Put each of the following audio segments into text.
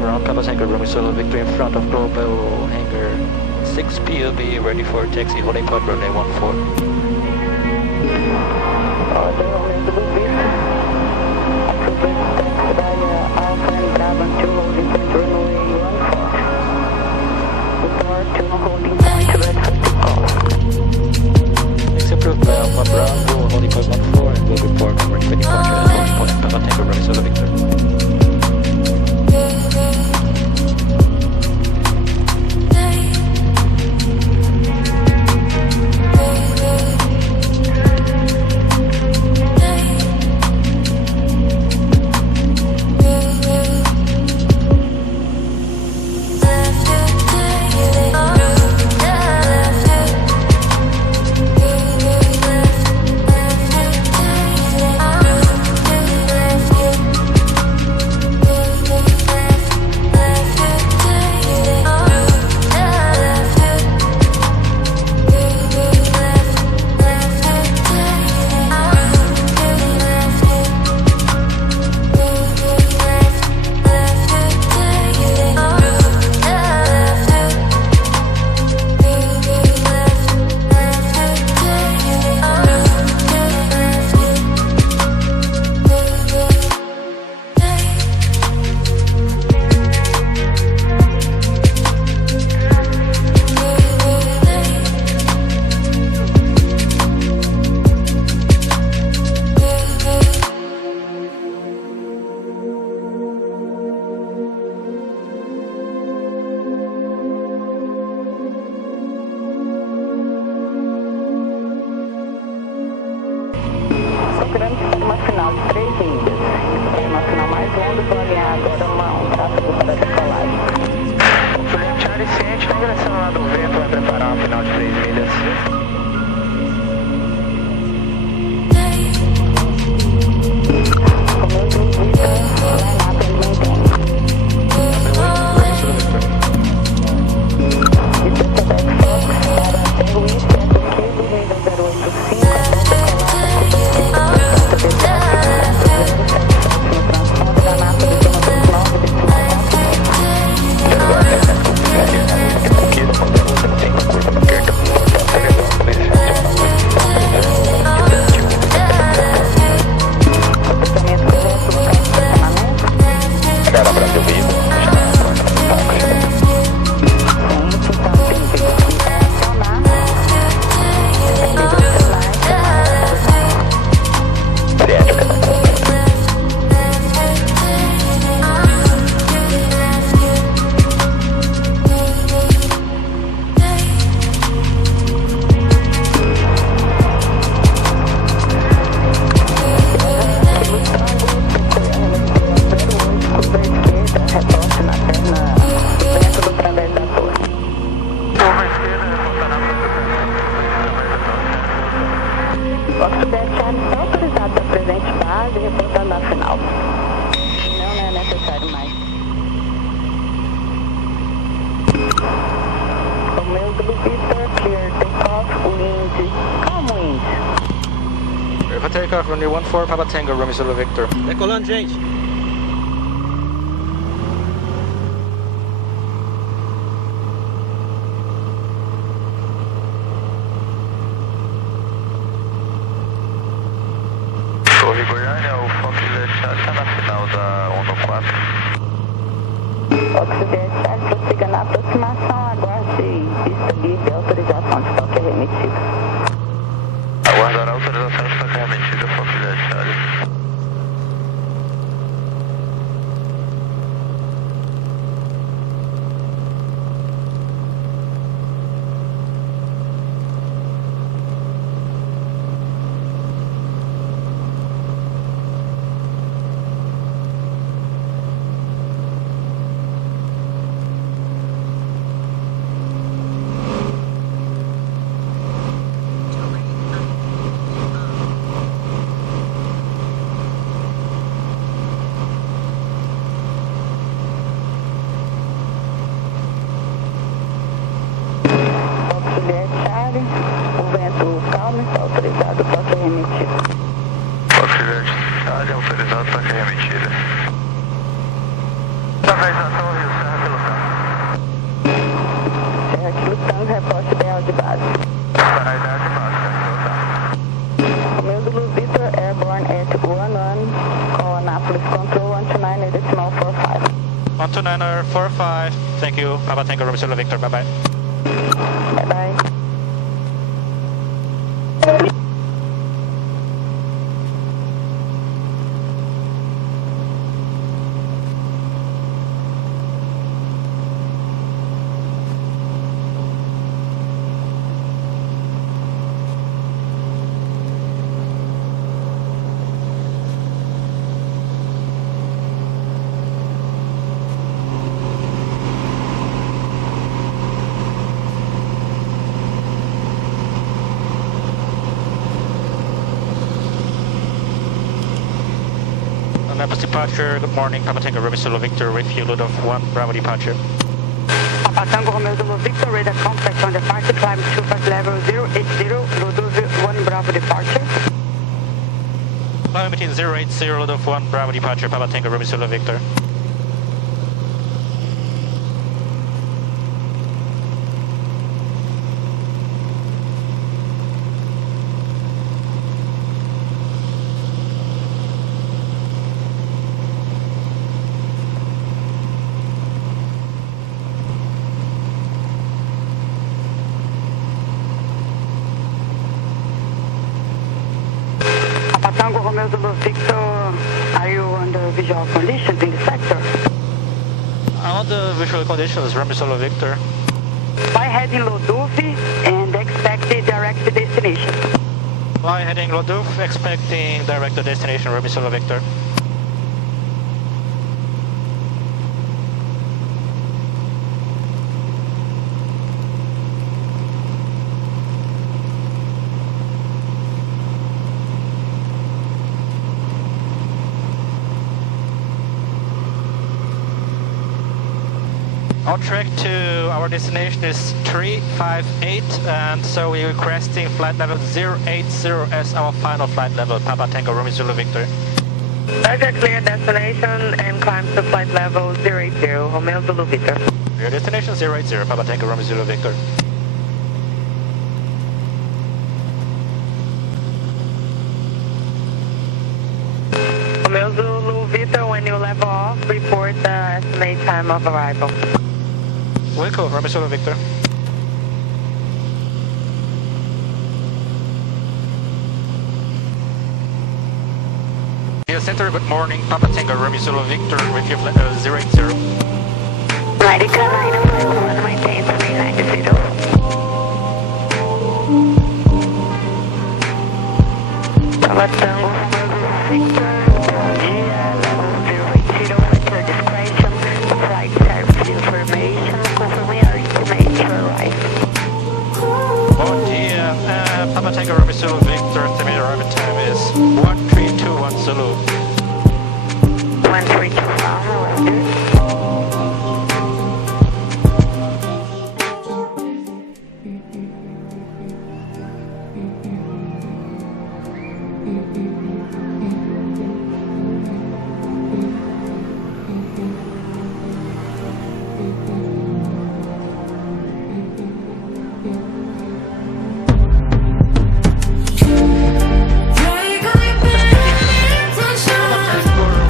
Ground Papa Tango Romeo Solo Victor in front of Global Hangar 6 POV, ready for taxi, holding pod runway 14. Order Romeo do Vista. Appropriate taxi via Alpha and Bravo 2, holding point runway 14. Report to holding point ready for takeoff. Next approved by Alpha Bravo, holding point 14, and will report on ready for departure at holding point Papa Tango Romeo Solo Victor. Procurando uma final de 3 milhas. Uma final mais longa, vou alinhar agora um tráfego para decolagem. Juliano Charlie ciente, está ingressando lá do vento, vai preparar uma final de 3 milhas. Romeo do Vista, line-up and maintain. Vista Quebec Fox, para Tango East, Centro Kilo, nível 085, Takeoff, runway 14, Papa Tango, Romeo Solo Victor. Decolando, gente. Torre Goiânia, o Fox Charlie está na final da 194. Fox Charlie, prossiga na aproximação, aguarde pista livre, autorização de toque remetida. Aguardará a autorização de toque remetida, Fox Charlie. 129.45. 129.45. Thank you. Papa Tango Romeo Zulu Victor. Bye bye. Bye bye. Memphis departure, good morning, Papa Tango Romeo Zulu Victor, with you, load of 1, Bravo departure. Papa Tango Romeo Zulu Victor, radar contact on departure, climb 25 level 080, load of 1 Bravo departure. Climb between 080, load of 1, Bravo departure, Papa Tango Romeo Zulu Victor. Tango Romeo Zulu Victor, are you under visual conditions in the sector? On the visual conditions, Romeo Zulu Victor. Fly heading Lodufi and expected direct destination. Fly heading Loduf, expecting direct to destination, Romeo Zulu Victor. Our track to our destination is 358, and so we're requesting flight level 080 as our final flight level, Papa Tango Romeo Zulu Victor. Roger, clear destination and climb to flight level 080, Romeo Zulu Victor. Clear destination 080, Papa Tango Romeo Zulu Victor. Romeo Zulu Victor, when you level off, report the estimated time of arrival. Wilco, Romeo Zulu Victor. Dear Center, good morning. Papa Tango Romeo Zulu Victor with your flight level 080. Mighty Carolina, flight 1, maintain 390. Papa Tango Romeo Zulu Victor, bom dia, level 080, at your discretion, flight service information, confirm your estimate to arrive. Bon dia, Papa Tango Romeo Zulu Victor, estimated arrival time is 1321 Zulu. 1321,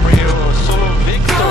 Romeo Zulu Victor.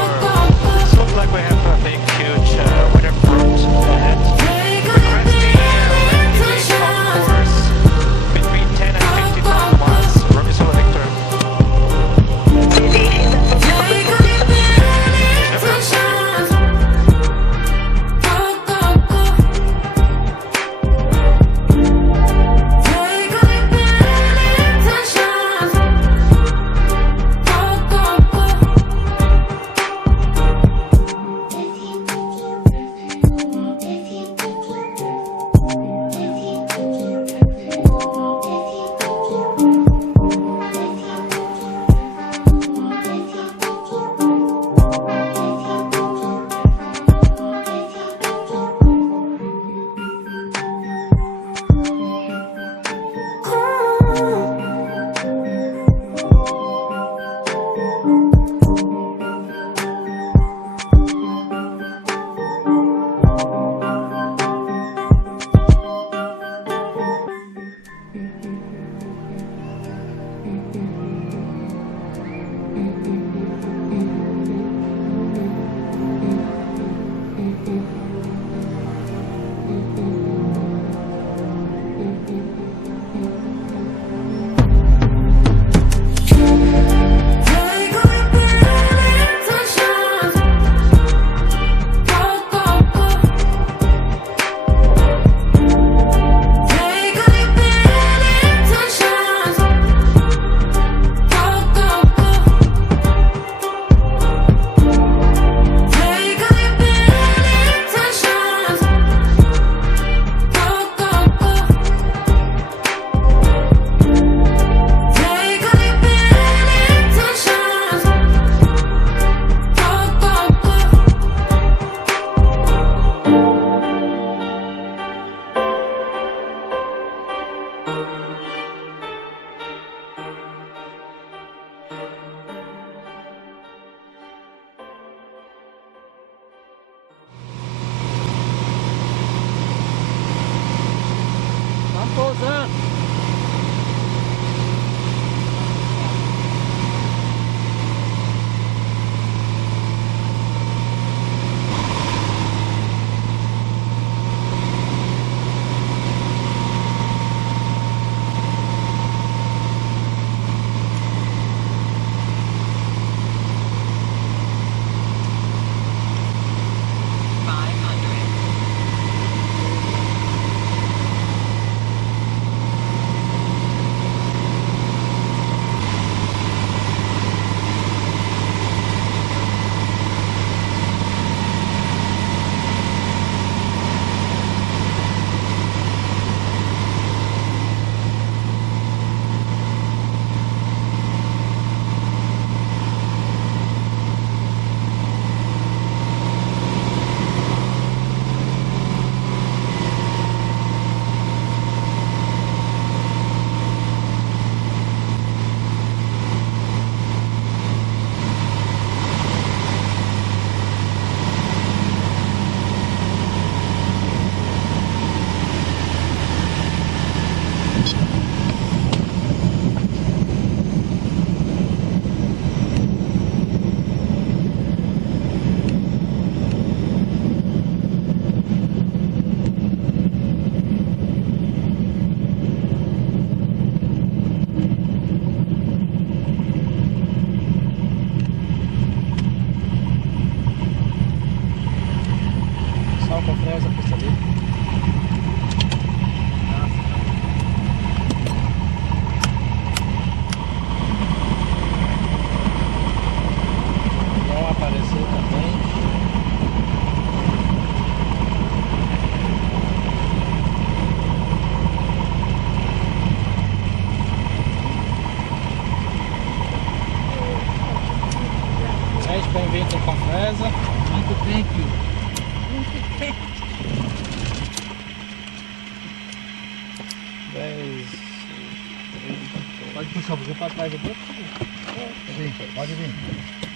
pousando. Só o Confresa para saber. Não apareceu também. Bem-vindo ao Confresa. Muito thank you. Pode puxar você para trás um pouco? Sim, pode vir.